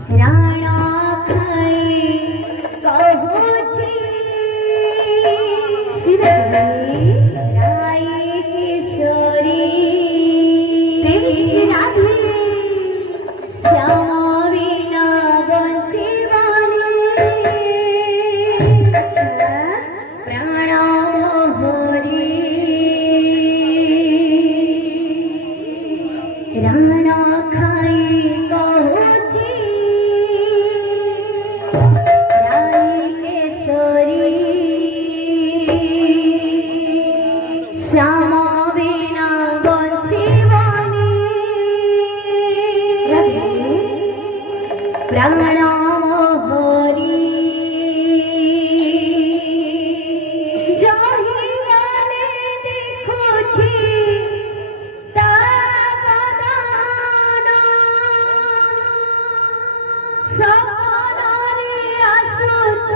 राणा खाई कहूची श्री राई किशोरी राधे श्यामा बिना बंचिवानी प्राण मोहरी राणा खाई कहूची राई केसरी श्यामा बिना बंचिवानी प्राण मोहरी जही गाने देखुछि ता बदान सपनारे आसुछ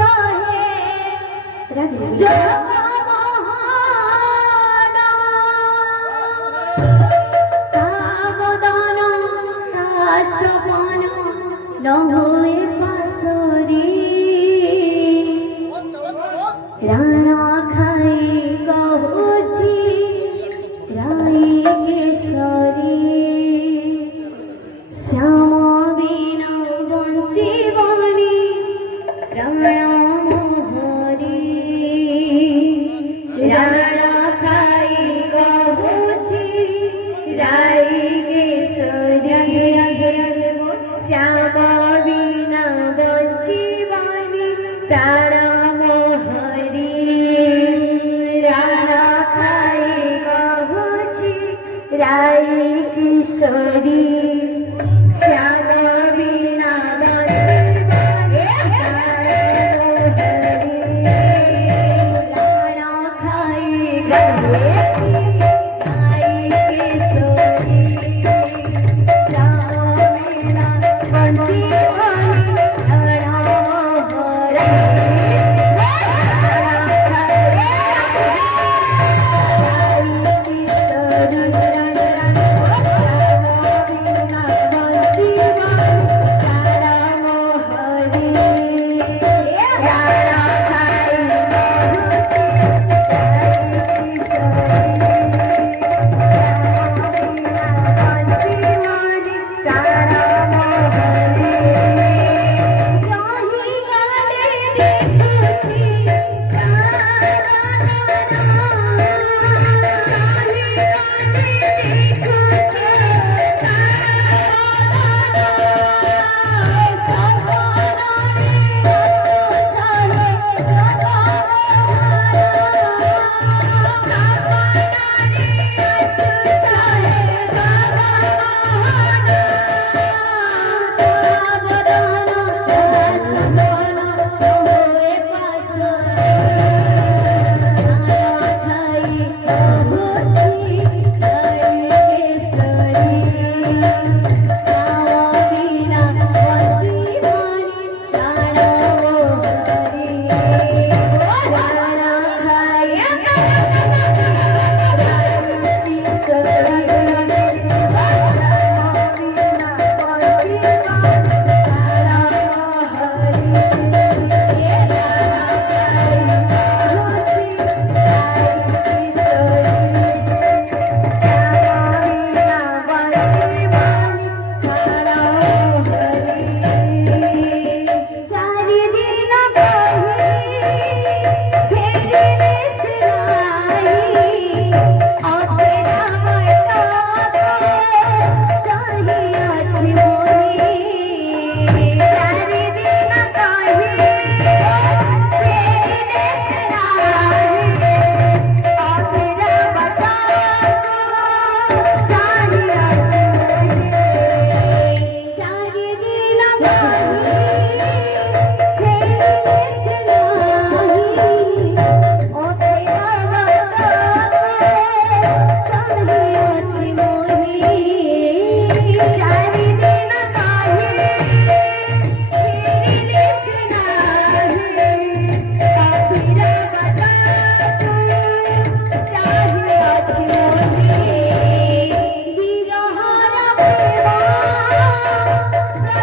हे जगमोहन ता बदान ता सपन न होए पासरी राणा खाई कहूची राई केसरी श्यामा बिना बंचिवानी प्राण मोहरी राणा खाई कहूची राई केसरी श्यामा बिना बंचिवानी प्राण मोहरी राणा खाई कहूची राई किशोरी श्यामा बिना बंचिवानी राणा खाई कहूची राई किशोरी श्यामा बिना बंचिवानी प्राण मोहरी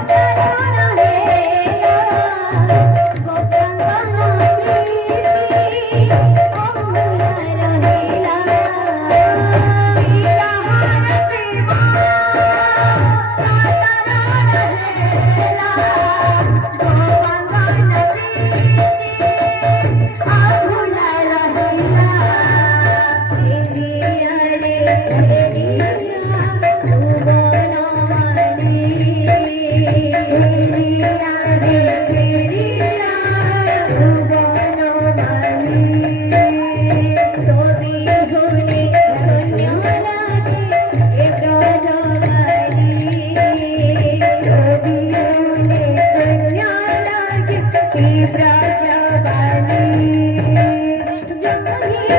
Radha ई ब्रजवानी जाहि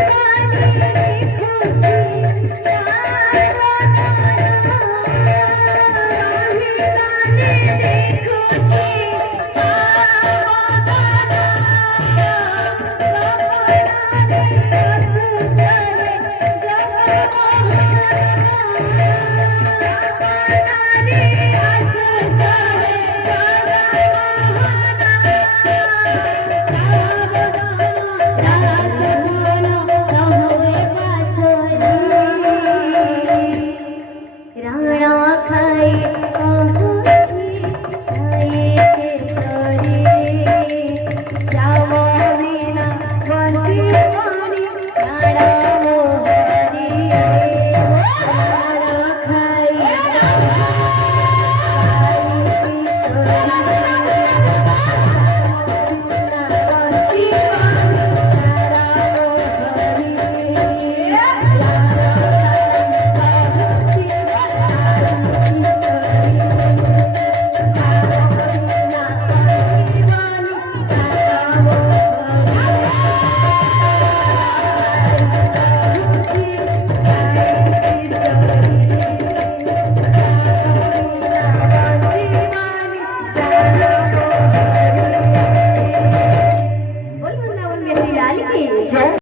गाने खुशी